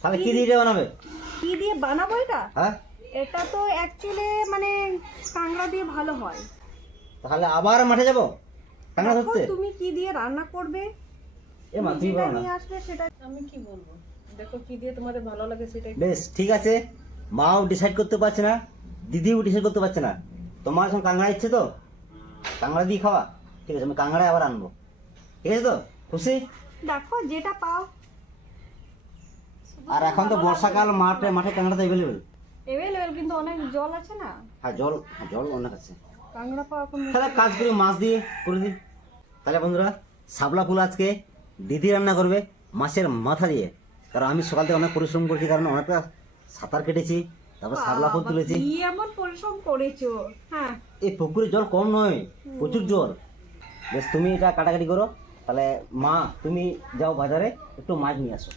তাহলে কি দিয়ে বানাবে? কি দিয়ে বানাবো এটা? হ্যাঁ, এটা তো অ্যাকচুয়ালি মানে কাঁকড়া দিয়ে ভালো হয়। তাহলে আবার মাঠে যাবো কাঁকড়া দেখো ধরতে? তুমি কি দিয়ে রান্না করবে, এ মা, তুই যেটা বলো না। নিয়ে আসবে সেটা। আমি কি বলবো, দেখো কি দিয়ে তোমাদের ভালো লাগে সেটাই। বেশ, ঠিক আছে। মাও ডিসাইড করতে পারছে না, দিদিও ডিসাইড করতে পারছে না। তোমার এখন কাঁকড়া ইচ্ছে তো কাঁকড়া দিয়ে খাওয়া, ঠিক আছে, আমি কাঁকড়া আবার আনবো। ঠিক আছে তো? খুশি? দেখো যেটা পাও। আর এখন তো বর্ষাকাল, মাঠে মাঠে কাঁকড়া তো অ্যাভেলেবেল। এভেলেবেল, কিন্তু অনেক জল আছে না, হ্যাঁ, জল অনেক আছে। কাঁকড়া পাওয়া এখন তাহলে কাজ করি, মাছ দিয়ে করে দিই। তাহলে বন্ধুরা, শাপলা ফুল আজকে দিদি রান্না করবে মাছের মাথা দিয়ে। কারণ আমি সকাল থেকে অনেক পরিশ্রম করেছি, কারণ অনেকটা সাঁতার কেটেছি, তারপর শাপলা ফুল বাবা, তুলেছি। কি এমন পরিশ্রম করেছো। হ্যাঁ, এই পুকুরে জল কম নয়, প্রচুর জল। বেশ, তুমি এটা কাটাকাটি করো। তাহলে মা, তুমি যাও বাজারে, একটু মাছ নিয়ে আসো।